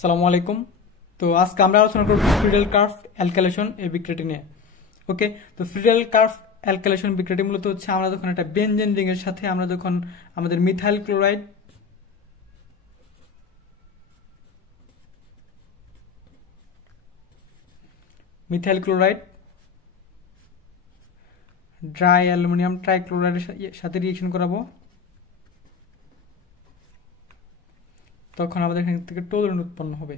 আসসালামু আলাইকুম। তো আজকে আমরা আলোচনা করব ফ্রিডেল কার্ভ অ্যালকাইলেশন এই বিক্রিয়াটি নিয়ে। ওকে, তো ফ্রিডেল কার্ভ অ্যালকাইলেশন বিক্রিয়াটি মূলত হচ্ছে আমরা যখন একটা বেনজেন রিং এর সাথে আমরা যখন আমাদের মিথাইল ক্লোরাইড ড্রাই অ্যালুমিনিয়াম ট্রাইক্লোরাইডের সাথে রিঅ্যাকশন করাবো, তখন আমাদের এখান থেকে টোলুইন উৎপন্ন হবে।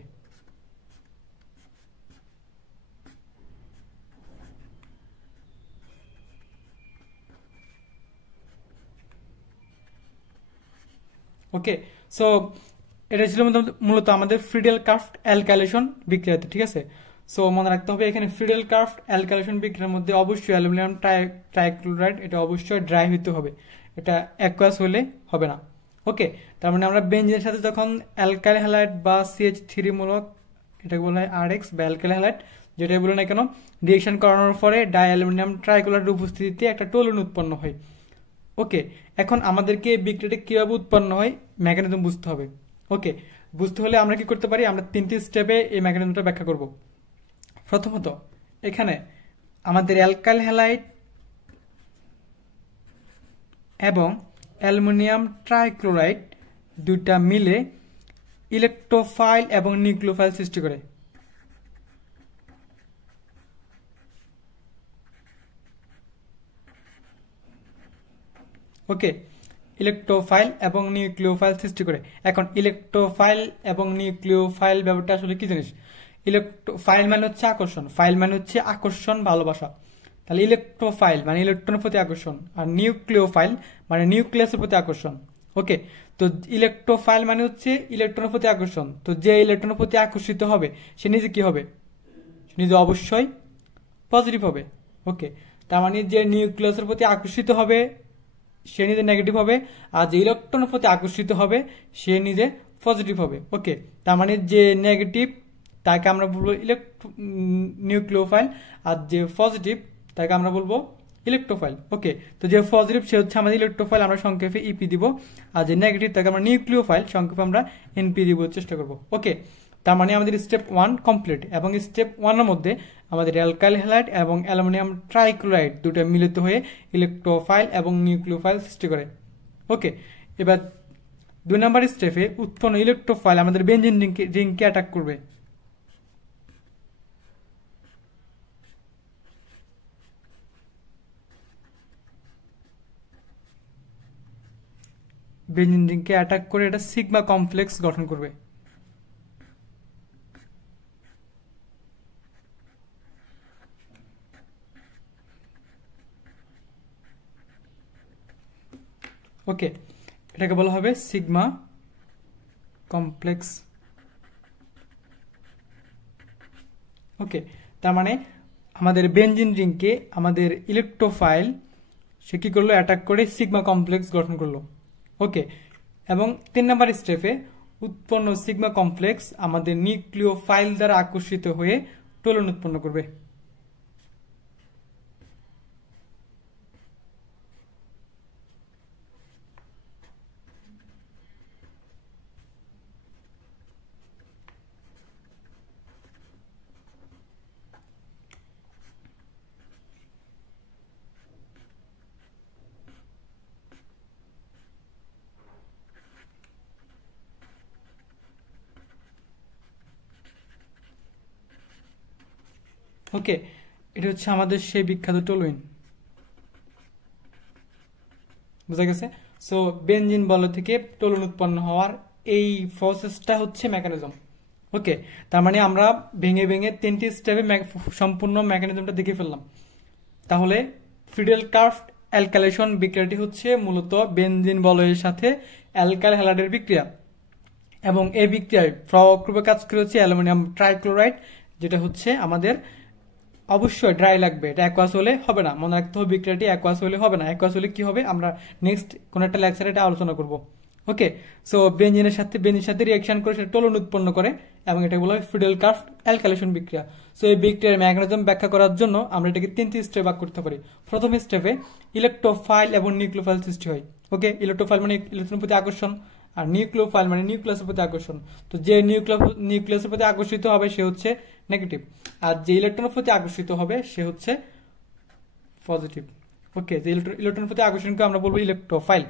ওকে, সো এটা ছিল মূলত আমাদের ফ্রিডেল কার্ভ অ্যালকাইলেশন বিক্রিয়াতে। ঠিক আছে, সো মনে রাখতে হবে এখানে ফ্রিডেল কার্ভ অ্যালকাইলেশন বিক্রিয়ার মধ্যে অবশ্যই অ্যালুমিনিয়াম ট্রাইক্লোরাইড এটা অবশ্যই ড্রাই হইতে হবে, এটা অ্যাকুয়াস হলে হবে না। ওকে, তার মানে আমরা বেনজিনের সাথে যখন অ্যালকাইল হ্যালাইড বা CH3 মূলক এটাকে বলা হয় RX বা অ্যালকাইল হ্যালাইড যেটাই বলে না কেন, রিঅ্যাকশন করানোর পরে ডাই অ্যালুমিনিয়াম ট্রাইক্লোরাইডের উপস্থিতিতে একটা টোলুইন উৎপন্ন হয়। ওকে, এখন আমাদেরকে বিক্রিয়াটা কিভাবে উৎপন্ন হয় মেকানিজম বুঝতে হবে। ওকে, বুঝতে হলে আমরা কি করতে পারি, আমরা তিনটি স্টেপে এই মেকানিজমটা ব্যাখ্যা করব। প্রথমত এখানে আমাদের অ্যালকাইল হ্যালাইড এবং অ্যালুমিনিয়াম ট্রাইক্লোরাইড দুইটা মিলে ইলেকট্রোফাইল এবং নিউক্লিওফাইল সৃষ্টি করে। ওকে, ইলেকট্রোফাইল এবং নিউক্লিওফাইল সৃষ্টি করে। এখন ইলেকট্রোফাইল এবং নিউক্লিওফাইল ব্যাপারটা আসলে কি জিনিস? ইলেকট্রোফাইল মানে হচ্ছে আকর্ষণ, ফাইল মানে হচ্ছে আকর্ষণ, ভালোবাসা। তাহলে ইলেকট্রোফাইল মানে ইলেকট্রনের প্রতি আকর্ষণ, আর নিউক্লিওফাইল মানে নিউক্লিয়াসের প্রতি আকর্ষণ। ওকে, তো ইলেকট্রোফাইল মানে হচ্ছে ইলেকট্রনের প্রতি আকর্ষণ। তো যে ইলেকট্রনের প্রতি আকর্ষিত হবে সে নিজে কি হবে? সে নিজে অবশ্যই পজিটিভ হবে। ওকে, তার মানে যে নিউক্লিয়াসের প্রতি আকর্ষিত হবে সে নিজে নেগেটিভ হবে, আর যে ইলেকট্রনের প্রতি আকর্ষিত হবে সে নিজে পজিটিভ হবে। ওকে, তার মানে যে নেগেটিভ তাকে আমরা বলবো নিউক্লিওফাইল, আর যে পজিটিভ তাকে আমরা বলবো ইলেকট্রোফাইল। ওকে, তো যে পজিটিভ সে হচ্ছে আমাদের ইলেকট্রোফাইল, আমরা সংক্ষেপে ইপি দিব, আর যে নেগেটিভ তাকে আমরা নিউক্লিওফাইল, সংক্ষেপে আমরা এনপি দিব চেষ্টা করব। ওকে, তার মানে আমাদের স্টেপ 1 কমপ্লিট, এবং স্টেপ 1 এর মধ্যে আমাদের অ্যালকাইল হ্যালাইড এবং অ্যালুমিনিয়াম ট্রাইক্লোরাইড দুটো মিলিত হয়ে ইলেকট্রোফাইল এবং নিউক্লিওফাইল সৃষ্টি করে। ওকে, এবার 2 নম্বর স্টেপে উৎপন্ন ইলেকট্রোফাইল আমাদের বেনজিন রিংকে অ্যাটাক করবে। বেনজিন রিংকে অ্যাটাক করে এটা সিগমা কমপ্লেক্স গঠন করবে। ওকে, এটাকে বলা হবে সিগমা কমপ্লেক্স। ওকে, তার মানে আমাদের বেনজিন রিংকে আমাদের ইলেকট্রোফাইল সে কি করলো, অ্যাটাক করে সিগমা কমপ্লেক্স গঠন করলো। ওকে, এবং 3 নম্বর স্টেপে উৎপন্ন সিগমা কমপ্লেক্স আমাদের নিউক্লিওফাইল দ্বারা আকর্ষিত হয়ে টোলুইন উৎপন্ন করবে। ওকে, এটা হচ্ছে আমাদের সেই বিখ্যাত টোলুইন। বুঝা গেছে? সো বেনজিন বল থেকে টোলুইন উৎপন্ন হওয়ার এই প্রসেসটা হচ্ছে মেকানিজম। ওকে, তার মানে আমরা ভেঙে ভেঙে 3টি স্টেপে সম্পূর্ণ মেকানিজমটা দেখে ফেললাম। তাহলে ফ্রিডেল কার্ভ অ্যালকাইলেশন বিক্রিয়াটি হচ্ছে মূলত বেনজিন বলয়ের সাথে অ্যালকাইল হ্যালাইডের বিক্রিয়া, এবং এই বিক্রিয়ায় প্রভাবক রূপে কাজ করে হচ্ছে অ্যালুমিনিয়াম ট্রাইক্লোরাইড, যেটা হচ্ছে আমাদের অবশ্যই ড্রাই লাগবে, এটা অ্যাকুয়াস হলে হবে না। মনে রাখতে হবে বিক্রিয়াটি অ্যাকুয়াস হলে হবে না। অ্যাকুয়াস হলে কি হবে আমরা নেক্সট কোন একটা লেকচারে এটা আলোচনা করব। ওকে, সো বেনজিনের সাথে রিঅ্যাকশন করে সেটা টোলুইন উৎপন্ন করে, এবং এটা বলা হয় ফ্রিডেল কার্ভ অ্যালকাইলেশন বিক্রিয়া। সো এই বিক্রিয়ার মেকানিজম ব্যাখ্যা করার জন্য আমরা এটাকে 3টি স্টেপ ভাগ করতে পারি। প্রথম স্টেপে ইলেকট্রোফাইল এবং নিউক্লিওফাইল সৃষ্টি হয়। ওকে, ইলেকট্রোফাইল মানে ইলেকট্রনের প্রতি আকর্ষণ, আর নিউক্লিওফাইল মানে নিউক্লিয়াসের প্রতি আকর্ষণ। তো যে নিউক্লিয়াসের প্রতি আকর্ষিত হবে সে হচ্ছে নেগেটিভ, আর যে ইলেকট্রনের প্রতি আকর্ষিত হবে সে হচ্ছে পজিটিভ। ওকে, যে ইলেকট্রনের প্রতি আকর্ষণকে আমরা বলবো ইলেকট্রোফাইল।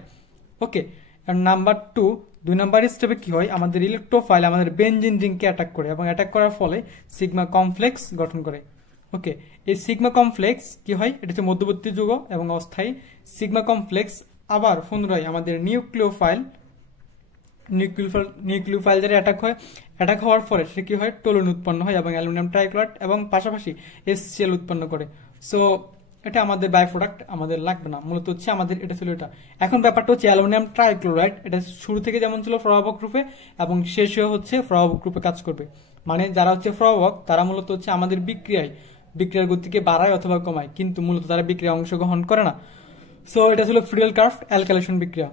ওকে, আর নাম্বার 2, 2 নাম্বার স্টেপে কি হয়, আমাদের ইলেকট্রোফাইল আমাদের বেনজিন রিংকে অ্যাটাক করে এবং অ্যাটাক করার ফলে সিগমা কমপ্লেক্স গঠন করে। ওকে, এই সিগমা কমপ্লেক্স কি হয়, এটা হচ্ছে মধ্যবর্তী যৌগ এবং অস্থায়ী। সিগমা কমপ্লেক্স আবার পুনরায় আমাদের নিউক্লিওফাইল যারা অ্যাটাক হওয়ার পরে সে কি হয়, টোলুইন উৎপন্ন হয় এবং অ্যালুমিনিয়াম ট্রাইক্লোরাইড এবং পাশাপাশি HCl উৎপন্ন করে। সো এটা আমাদের বাই প্রোডাক্ট, আমাদের লাগবে না, মূলত হচ্ছে আমাদের এটা ছিল এটা। এখন ব্যাপারটা হচ্ছে অ্যালুমিনিয়াম ট্রাইক্লোরাইড, এটা শুরু থেকে যেমন ছিল প্রভাবক রূপে এবং শেষে হচ্ছে প্রভাবক রূপে কাজ করবে। মানে যারা হচ্ছে প্রভাবক তারা মূলত হচ্ছে আমাদের বিক্রিয়ার গতিকে বাড়ায় অথবা কমায়, কিন্তু মূলত তারা বিক্রিয়া অংশগ্রহণ করে না। সো এটা ছিল ফ্রিডেল কার্ভ অ্যালকাইলেশন বিক্রিয়া।